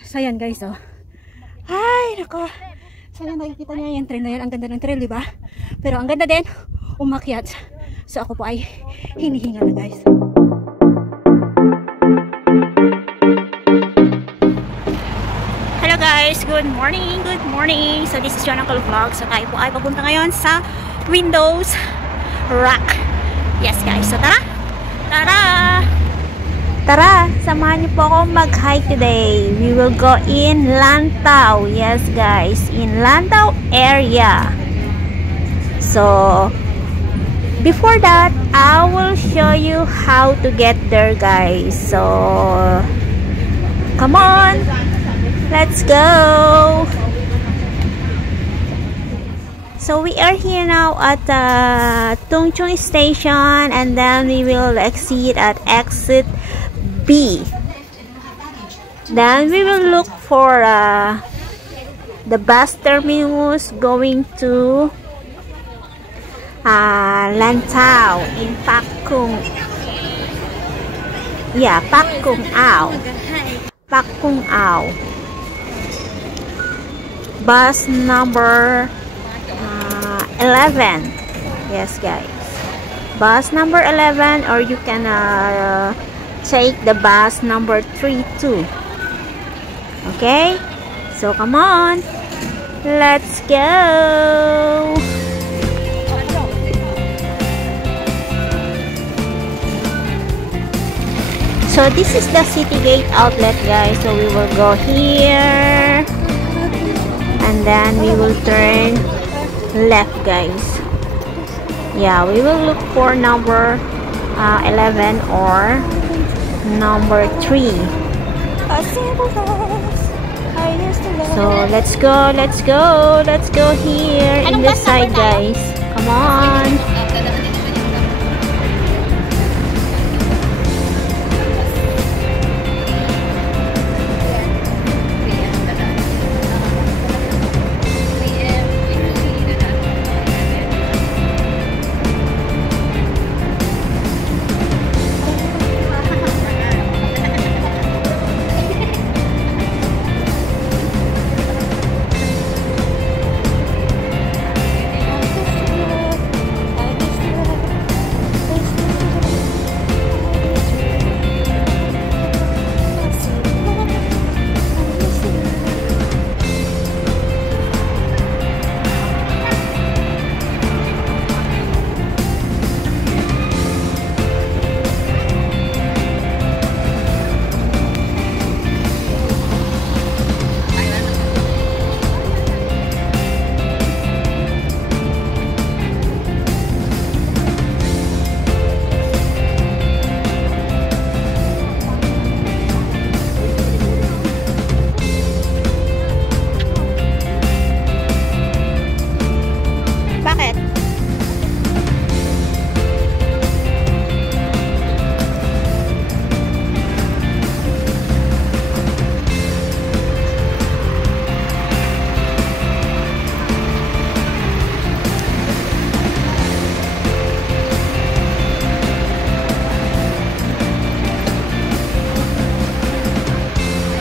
So yan guys, oh. Ay, nako. Sana nakikita niya yung trail na yan. Ang ganda ng trail, di ba? Pero ang ganda din, umakyat. So ako po ay hinihinga na guys. Hello guys, good morning, good morning. So this is John Uncle Vlog. So tayo po ay papunta ngayon sa Windows Rock. Yes guys, so tara! Tara! Tara, samahan niyo po ako mag-hike today. We will go in Lantau. Yes guys, in Lantau area. So, before that, I will show you how to get there guys. So, come on! Let's go! So, we are here now at Tung Chung Station and then we will exit at exit B. Then we will look for the bus terminus going to Lantau in Pak Kung. Yeah, Pak Kung Au. Pak Kung Au. Bus number 11. Yes guys, bus number 11, or you can take the bus number 32. Okay, so come on, let's go. So this is the City Gate outlet guys. So we will go here and then we will turn left guys. Yeah, we will look for number 11 or number 3. So let's go here in this side guys. Come on.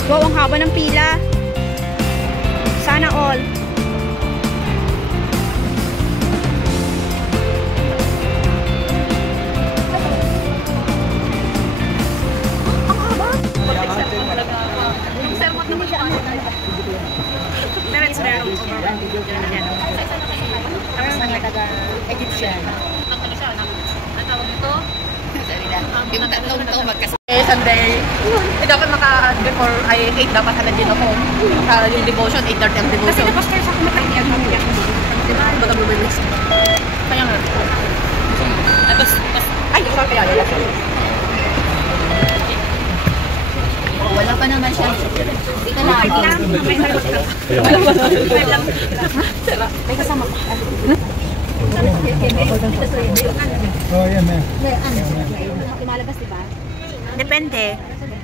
Wow, ang haba ng pila. Sana all. Ang haba. Yung sermot naman siya. Tapos nag-edit siya. Ang tawag ito? Yung tatlong ito magkasama. Sunday, dapat before ay 8 dapat halagin ako. Yung devotion, 8:30 ang devotion. Kasi tapos kayo sa kumakain yan, mamaya ko. Diba? Baka bumilis. Kaya nga. Tapos, ay, ito kaya yun. Wala pa naman siya. Hindi ka lang. May kasama pa. Oh, yan na. Lumalabas, diba? Depende.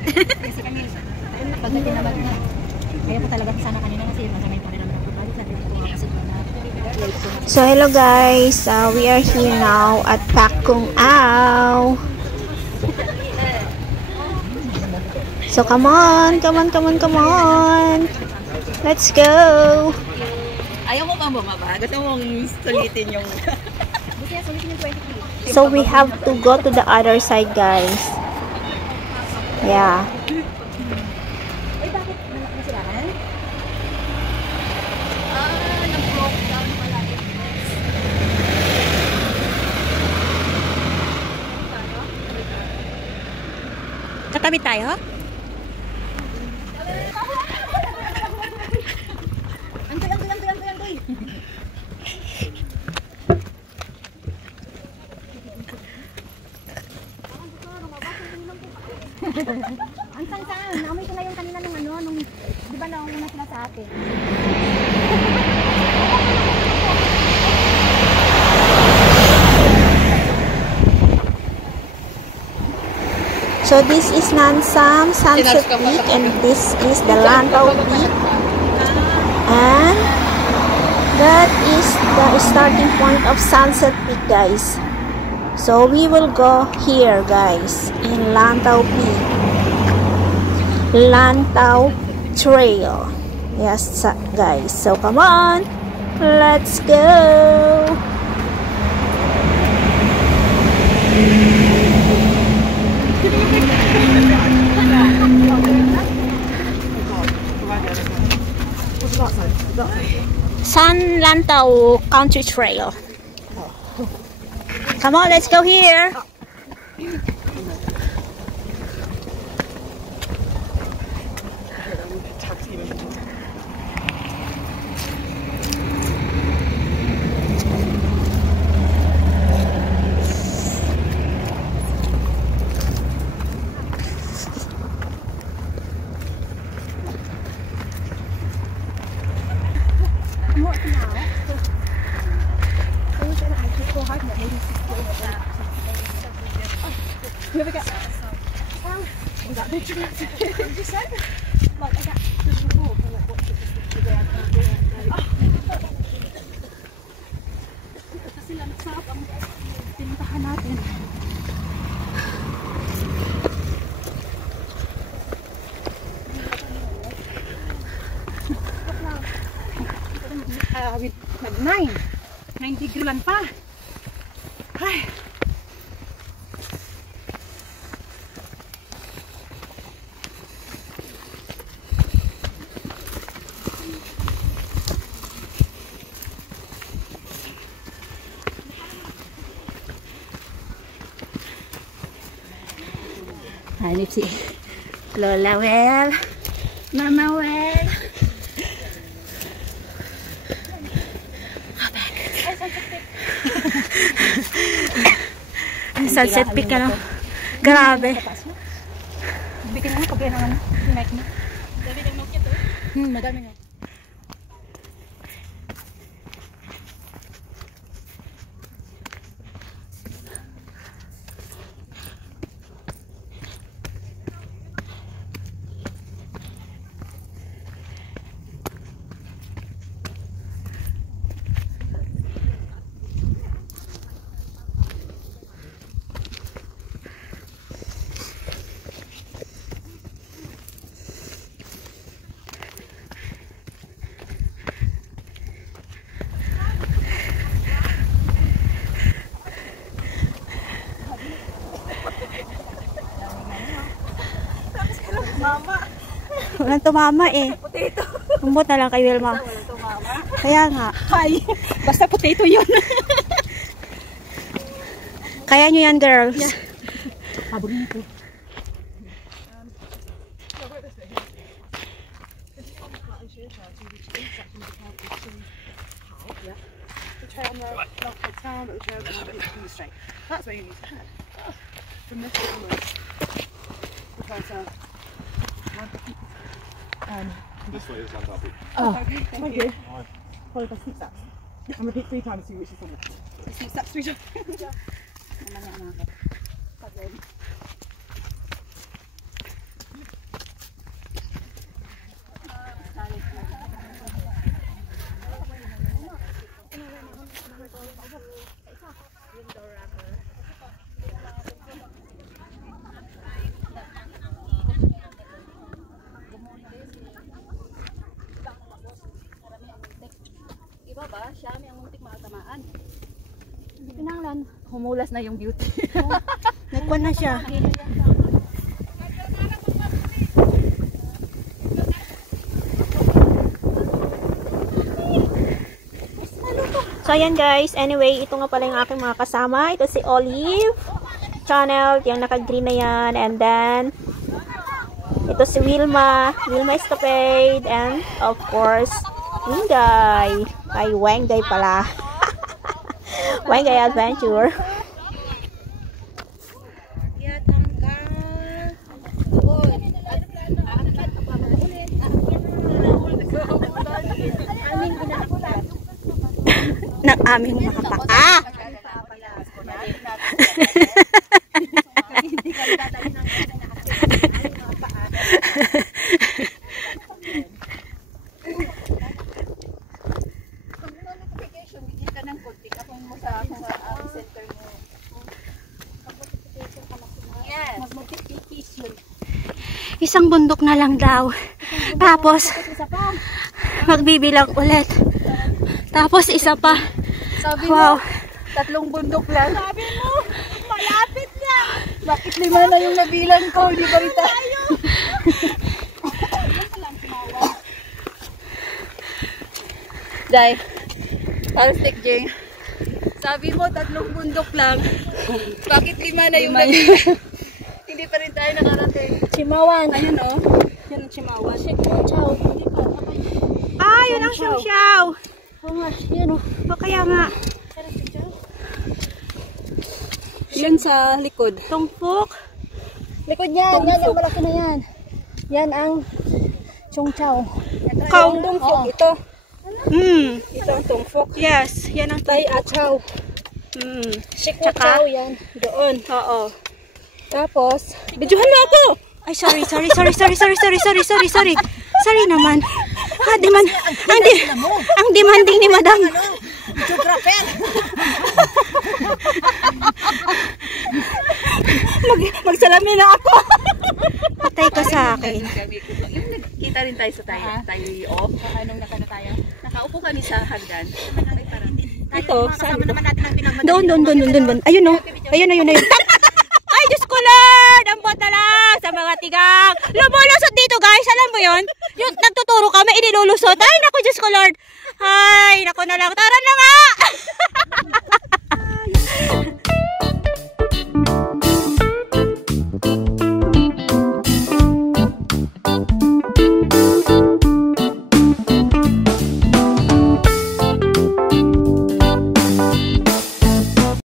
Kasi kami, pagdating naman na. Kaya po talaga sana kanina kasi masamay pa rin naman ako. So hello guys, we are here now at Pak Kung Au. So come on, come on, come on, come on. Let's go. Ayaw mo ba bumaba? Gusto mong sulitin yung... So we have to go to the other side, guys. Yeah. Ay, bakit nasirahan? Nag-broke down pala. Katabi tayo? Antoy. Ang saan? Naamoy ko na yung kanina nung ano, nung, di ba nauna sila sa atin? So this is Nansam Sunset Peak and this is the Lantau Peak. And that is the starting point of Sunset Peak, guys. So we will go here, guys, in Lantau Peak. Lantau Trail. Yes, guys. So come on. Let's go. San Lantau Country Trail. Come on, let's go here. Nag 9 degree lang pa. Ay. Hanip si Lola Well, Mama Well. Sunset Peak ka, no? Grabe. Bikin mo kabila ng ano, mic mo. Dami ng Nokia to. Madami nga. Walang tumama eh. Potato. Kumbot na lang kay Wilma. Walang tumama. Kaya nga. Ay, basta potato yun. Kaya nyo yan, girls. Yeah. Habulin ito. That's where you need to head. From this onwards. Because This way is on top. oh, okay, thank you. Follow the steep steps. And repeat 3 times to see which is somewhere. Steep steps 3 times. humulas na yung beauty. Nagkuhan na siya. So ayan guys, anyway, ito nga pala yung aking mga kasama. Ito si Olive Channel, yung naka-green na yan. And then, ito si Wilma Escapade. And of course, Wengay. Ay, Wengay pala. Wengay Adventure. Ng aming mga paka. Isang bundok na lang daw. Tapos, magbibilang ulit. Tapos, isa pa. Sabi wow. mo, 3 bundok lang. Sabi mo, malapit na. Bakit 5 na yung nabilang ko? Hindi ba rin tayo? Day, Alstic Jing. Sabi mo, 3 bundok lang. Bakit 5 na yung nabilang? Hindi pa rin tayo nakarating. Chimawan. Ayun o. Yan ang Chimawan. Ah, yun ang siyaw-siyaw. Oo nga, yan o. O kaya nga. Yan sa likod. Tungpok. Likod yan. Yan ang malaki na yan. Yan ang Chongchow. Kau. Tungfok. Ito. Ito ang Tungfok. Yes, yan ang Tai Achaw. Shikwachaw yan. Doon. Oo. Tapos, videohan mo ako! Ay, sorry naman. Ang demanding ni madam. Videographer! Magsalamin na ako! Patay ka sa akin. Kita rin tayo sa tayo. Anong nakana tayo? Nakaupo kami sa hagdan. Ito, saan ito? Doon. Ayun o. Ayun. Ay, Diyos ko Lord! Ang bota lang sa mga tigang. Lumulusot dito guys. Alam mo yun? Yung nagtuturo kami, inilulusot. Ay, naku Diyos ko Lord. Ay, naku na lang. Tara na nga!